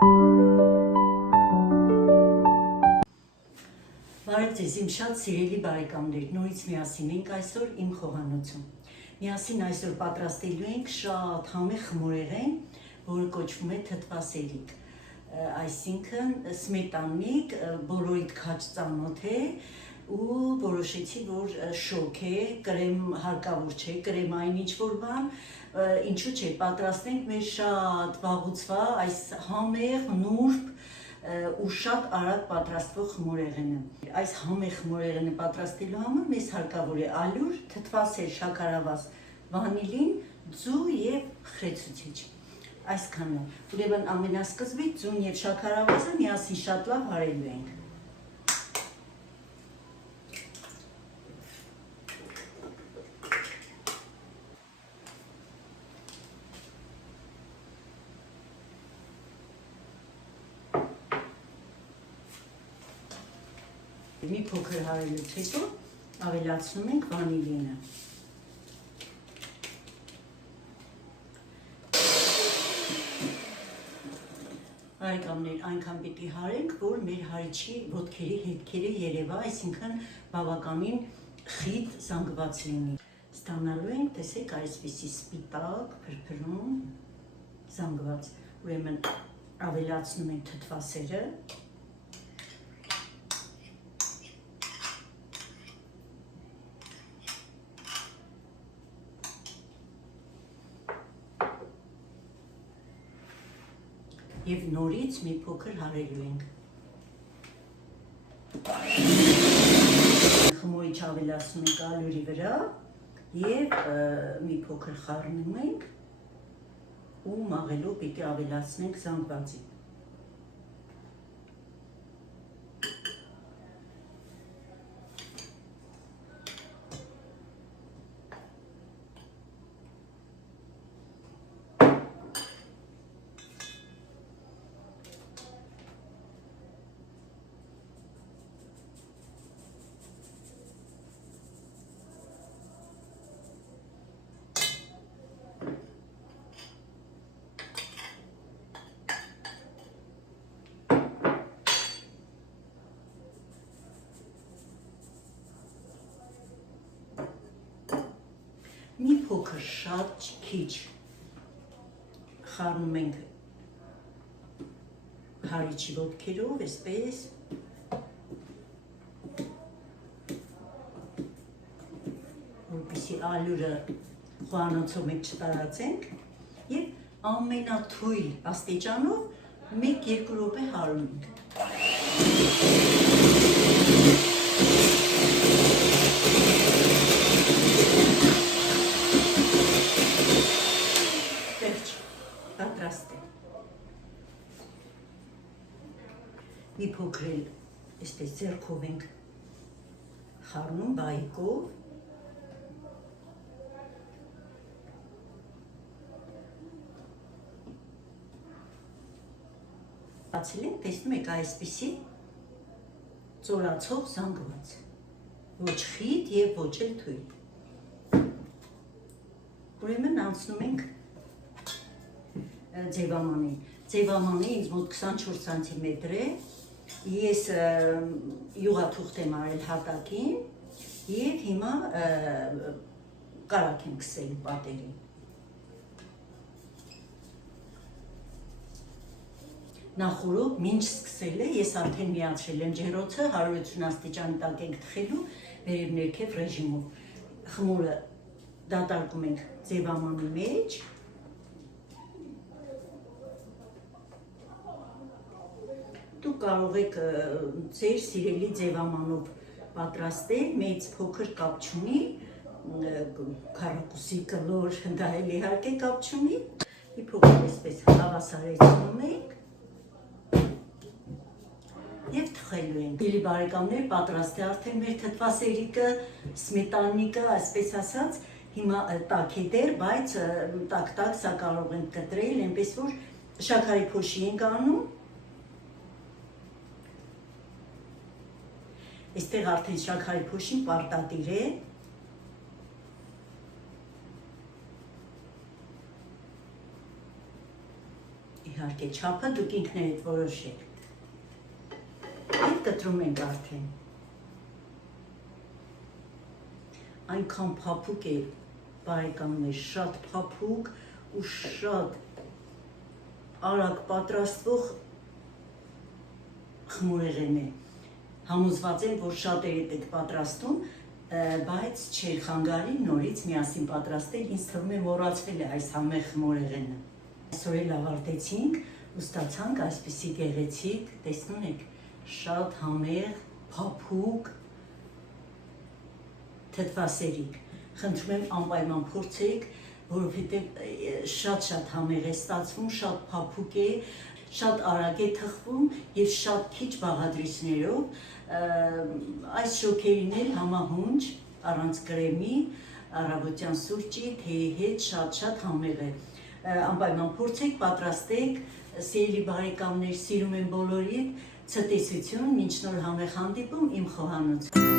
Բարև ձեզ, իմ շատ սիրելի բարեկամներ, նորից միասին ենք այսօր իմ խոհանոցում։ Միասին այսօր պատրաստելու ենք շատ համեղ խմորեղեն, որը կոչվում է թթվասերիկ, այսինքն սմետանիկ, բոլորիդ քաջ ծանոթ է ու որոշեցի, որ շոկ է, կրեմ հարկավոր չէ, կրեմային ինչ-որ բան, ինչու չէ, պատրաստենք մեր շատ վաղուցվա այս համեղ, նուրբ ու շատ արագ պատրաստվող խմորեղենը։ Այս համեղ խմորեղենը պատրաստելու համար մեզ հարկավոր է ալյուր, թթվասեր, շաքարավազ, վանիլին, ձու եւ խրեցուցիչ։ Այսքանը։ Ուրեմն ամենասկզբից ձուն եւ շաքարավազը միասին շատ լավ հարելու ենք։ Մի փոքր հարելուց հետո ավելացնում ենք վանիլինը։ Բարեկամներ, այնքան պիտի հարենք, որ մեր հարիչի ոտքերի հետքերը երևա, այսինքն բավականին խիտ զանգված լինի։ Ստանալու ենք, տեսեք, այսպիսի սպիտակ, փրփրուն, զանգված։ Ուրեմն ավելացնում ենք թթվասերը։ Եվ նորից մի փոքր հարելու ենք։ Խմորիչ ավելացնում ենք ալյուրի վրա և մի փոքր խառնում ենք ու մաղելով պիտի ավելացնենք զանգվածին։ Մի փոքր շատ քիչ խառնում ենք հարիչի ոտքերով, այսպես, որպեսզի ալյուրը խոհանոցով մենք չտարածենք և ամենաթույլ աստիճանով 1-2 րոպե հարում ենք։ Պատրաստ է։ Մի փոքր էլ այսպես ձեռքով ենք խառնում բայիկով։ Բացել ենք, տեսնում եք այսպիսի ծորացող զանգված, ոչ խիտ և ոչ էլ թույլ։ Ուրեմն անցնում ենք ձևամանին։ Ձևամանը ինձ մոտ 24 սանտիմետր է, ես յուղաթուղթ եմ արել հատակին և հիմա կարակ եմ քսել պատերին։ Նախորդ մինչ սկսելը ես արդեն միացրել եմ ջեռոցը, 180 աստիճանի տակ ենք թխելու վերև ներքև ռեժիմով։ Խմորը դատարկում ենք ձևամանի մեջ։ Դուք կարող եք ձեր սիրելի ձևամանով պատրաստել, մեծ փոքր կապ չունի, քառակուսի կլոր, դա էլ իհարկե կապ չունի։ Մի փոքր այսպես հավասարեցնում ենք և թխելու ենք։ Սիրելի բարեկամներ, պատրաստ է արդեն մեր թթվասերիկը, սմետանիկը, այսպես ասած, հիմա տաք է դեռ, բայց տակ-տակ սա կարող ենք կտրել, այնպես որ շաքարի փոշի ենք անում։ Այստեղ արդեն շաքարի փոշին պարտադիր է։ իհարկե չափը դուք ինքներդ որոշեք։ Եվ կտրում ենք արդեն։ Այնքան փափուկ է, բարեկամներ, շատ փափուկ ու շատ արագ պատրաստվող խմորեղեն է։ Համոզված եմ, որ շատերդ եք պատրաստում, բայց չէր խանգարի նորից միասին պատրաստել, ինձ թվում է մոռացվել է այս համեղ խմորեղենը։ Այսօր էլ ավարտեցինք ու ստացանք այսպիսի գեղեցիկ, տեսնում եք, շատ համեղ, փափուկ թթվասերիկ։ Խնդրում եմ անպայման փորձեք, որովհետև շատ համեղ է ստացվում, շատ փափուկ է, շատ արագ է թխվում եւ շատ քիչ բաղադրիչներով, այս շոկերին էլ համահունչ, առանց կրեմի, առավոտյան սուրճի, թեյի հետ շատ համեղ է։ Անպայման փորձեք, պատրաստեք, սիրելի բարեկամներ, սիրում եմ բոլորիդ, ցտեսություն, մինչ նոր համեղ հանդիպում իմ խոհանոցում։